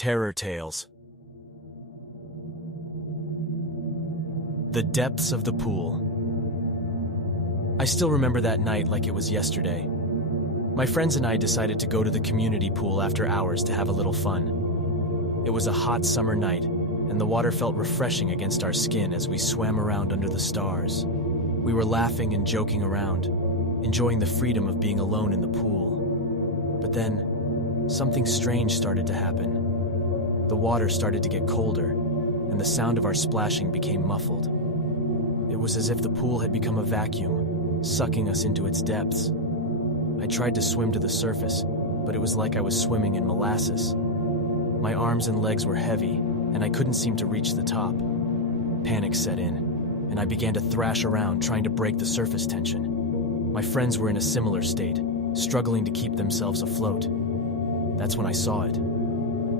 Terror Tales. The depths of the pool. I still remember that night like it was yesterday. My friends and I decided to go to the community pool after hours to have a little fun. It was a hot summer night, and the water felt refreshing against our skin as we swam around under the stars. We were laughing and joking around, enjoying the freedom of being alone in the pool. But then, something strange started to happen. The water started to get colder, and the sound of our splashing became muffled. It was as if the pool had become a vacuum, sucking us into its depths. I tried to swim to the surface, but it was like I was swimming in molasses. My arms and legs were heavy, and I couldn't seem to reach the top. Panic set in, and I began to thrash around trying to break the surface tension. My friends were in a similar state, struggling to keep themselves afloat. That's when I saw it.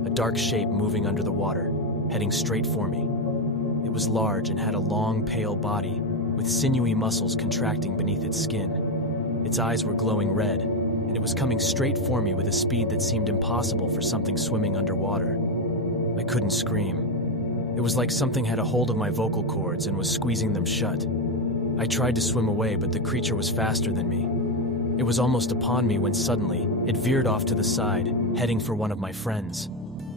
A dark shape moving under the water, heading straight for me. It was large and had a long, pale body, with sinewy muscles contracting beneath its skin. Its eyes were glowing red, and it was coming straight for me with a speed that seemed impossible for something swimming underwater. I couldn't scream. It was like something had a hold of my vocal cords and was squeezing them shut. I tried to swim away, but the creature was faster than me. It was almost upon me when suddenly, it veered off to the side, heading for one of my friends.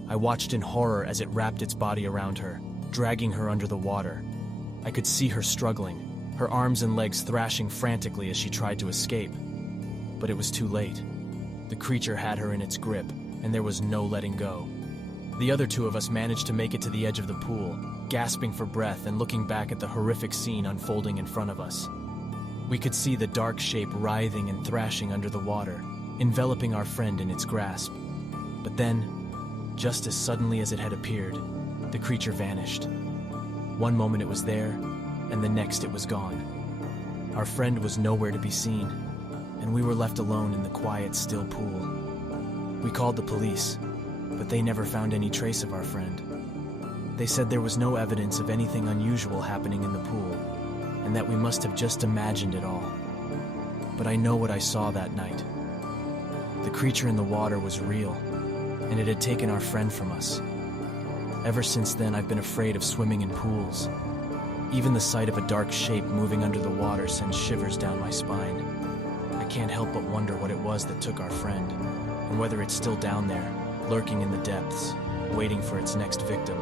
I watched in horror as it wrapped its body around her, dragging her under the water. I could see her struggling, her arms and legs thrashing frantically as she tried to escape. But it was too late. The creature had her in its grip, and there was no letting go. The other two of us managed to make it to the edge of the pool, gasping for breath and looking back at the horrific scene unfolding in front of us. We could see the dark shape writhing and thrashing under the water, enveloping our friend in its grasp. But then, just as suddenly as it had appeared, the creature vanished. One moment it was there, and the next it was gone. Our friend was nowhere to be seen, and we were left alone in the quiet, still pool. We called the police, but they never found any trace of our friend. They said there was no evidence of anything unusual happening in the pool, and that we must have just imagined it all. But I know what I saw that night. The creature in the water was real, and it had taken our friend from us. Ever since then, I've been afraid of swimming in pools. Even the sight of a dark shape moving under the water sends shivers down my spine. I can't help but wonder what it was that took our friend, and whether it's still down there, lurking in the depths, waiting for its next victim.